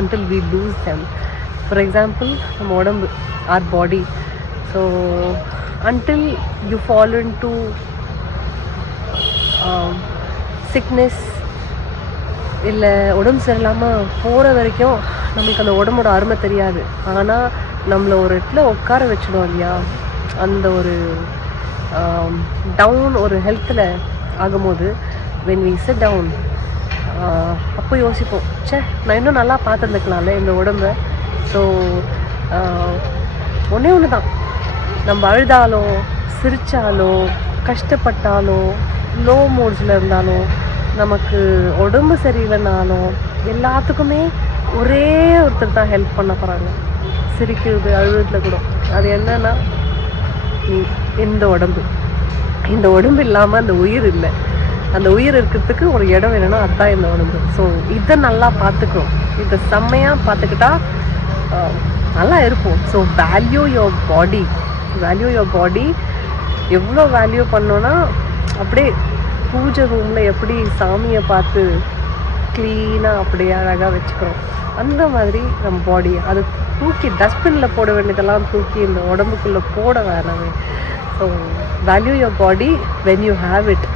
until we lose them. For example, நம்ம உடம்பு, our body. So until you fall into sickness இல்லை உடம்பு சரியில்லாமல் போகிற வரைக்கும் நம்மளுக்கு அந்த உடம்போட அருமை தெரியாது. ஆனால் நம்மளை ஒரு இடத்துல உட்கார வச்சிடும் இல்லையா, அந்த ஒரு டவுன் ஒரு ஹெல்த்தில் ஆகும்போது when we sit down அப்போ யோசிப்போம், சே நான் இன்னும் நல்லா பார்த்துருந்துக்கலாம்ல இந்த உடம்பை. ஸோ ஒன்றே ஒன்று தான், நம்ம அழுதாலோ சிரித்தாலோ கஷ்டப்பட்டாலோ லோ மூட்ஸில் இருந்தாலும் நமக்கு உடம்பு சரியில்லைனாலும் எல்லாத்துக்குமே ஒரே ஒருத்தர் தான் ஹெல்ப் பண்ண போகிறாங்க. சிரிக்கிறது அழுகிறதுல கூட அது என்னன்னா இந்த உடம்பு. இந்த உடம்பு இல்லாமல் அந்த உயிர் இல்லை. அந்த உயிர் இருக்கிறதுக்கு ஒரு இடம் வேணும்னா அதுதான் இந்த உடம்பு. ஸோ இதை நல்லா பார்த்துக்கணும். இதை செம்மையாக பார்த்துக்கிட்டா நல்லா இருக்கும். So value your body. Value your பாடி. எவ்வளோ வேல்யூ பண்ணோன்னா அப்படியே பூஜை ரூமில் எப்படி சாமியை பார்த்து க்ளீனாக அப்படியே அழகாக வச்சுக்கிறோம், அந்த மாதிரி நம்ம பாடியை அது தூக்கி டஸ்ட்பினில் போட வேண்டியதெல்லாம் தூக்கி இந்த உடம்புக்குள்ளே போட வேணாமே. So value your body when you have it.